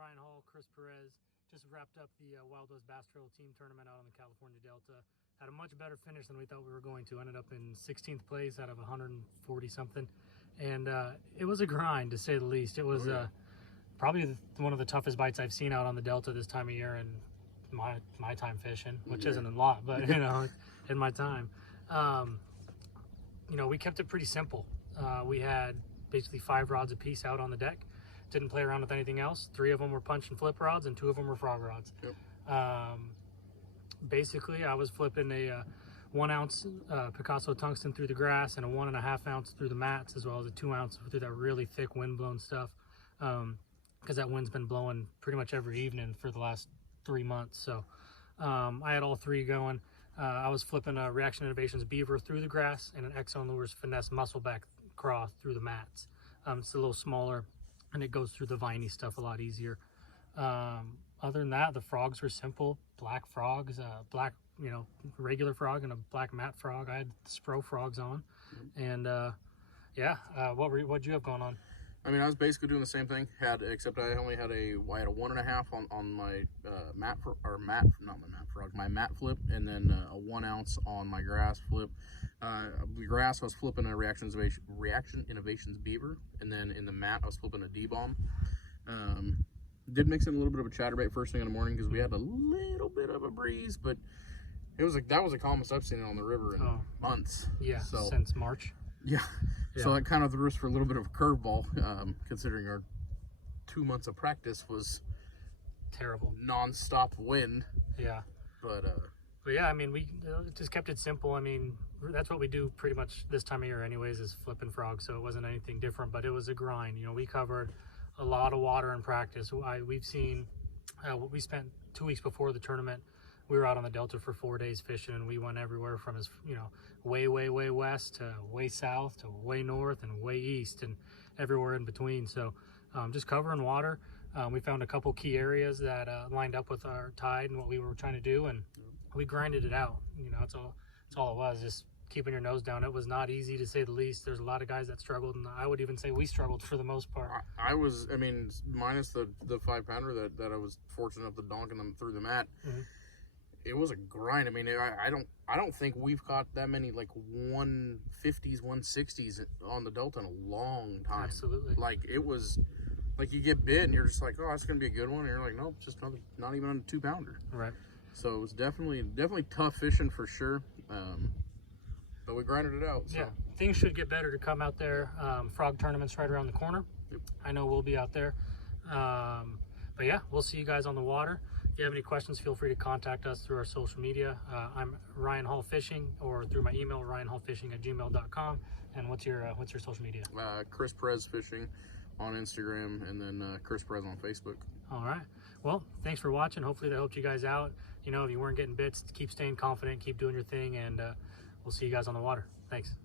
Ryan Hall, Chris Perez. Just wrapped up the Wild West Bass Trail Team Tournament out on the California Delta. Had a much better finish than we thought we were going to. Ended up in 16th place out of 140 something. And it was a grind, to say the least. It was probably one of the toughest bites I've seen out on the Delta this time of year in my time fishing, which isn't a lot, but you know, in my time. You know, we kept it pretty simple. We had basically 5 rods apiece out on the deck. Didn't play around with anything else. 3 of them were punch and flip rods, and 2 of them were frog rods. Yep. Basically, I was flipping a 1 ounce Picasso tungsten through the grass and a 1.5 ounce through the mats, as well as a 2 ounce through that really thick wind-blown stuff. Because that wind's been blowing pretty much every evening for the last 3 months. So I had all 3 going. I was flipping a Reaction Innovations Beaver through the grass and an Exxon Lures Finesse Muscleback Craw through the mats. It's a little smaller, and it goes through the viney stuff a lot easier. Other than that, the frogs were simple. Black frogs, black, you know, regular frog and a black matte frog. I had Spro frogs on. And yeah, what'd you have going on? I mean, I was basically doing the same thing, except I only had I had a 1.5 on my my matte flip, and then a 1 ounce on my grass flip. The grass I was flipping a Reaction Innovations Beaver, and then in the mat I was flipping a D-Bomb. Did mix in a little bit of a chatterbait first thing in the morning because we had a little bit of a breeze, but it was that was the calmest I've seen it on the river in months. Yeah, so, since March. Yeah. So that kind of threw us for a little bit of a curveball, considering our 2 months of practice was terrible, non-stop wind. Yeah. But yeah, I mean, we just kept it simple. I mean, that's what we do pretty much this time of year anyways, is flipping frogs. So it wasn't anything different, but it was a grind. You know, we covered a lot of water in practice. We've seen, we spent 2 weeks before the tournament. We were out on the Delta for 4 days fishing, and we went everywhere from, as you know, way west to way south to way north and way east and everywhere in between. So just covering water. We found a couple key areas that lined up with our tide and what we were trying to do, and we grinded it out. You know, that's all it was, just keeping your nose down. It was not easy, to say the least. There's a lot of guys that struggled, and I would even say we struggled for the most part. I mean, minus the 5-pounder that I was fortunate enough to donk them through the mat. It was a grind. I mean, I don't think we've caught that many like 150s, 160s on the Delta in a long time. Absolutely. Like, it was like you get bit and you're just like, oh, that's gonna be a good one. And you're like, nope, just another, not even on a 2-pounder. Right. So it was definitely tough fishing for sure. But we grinded it out. So. Yeah, things should get better to come out there. Frog tournament's right around the corner. Yep. I know we'll be out there. But yeah, we'll see you guys on the water. If you have any questions, feel free to contact us through our social media. I'm Ryan Hall Fishing, or through my email, ryanhallfishing@gmail.com. And what's your social media? Chris Perez Fishing on Instagram, and then Chris Perez on Facebook. All right. Well, thanks for watching. Hopefully that helped you guys out. You know, if you weren't getting bits, keep staying confident, keep doing your thing, and we'll see you guys on the water. Thanks.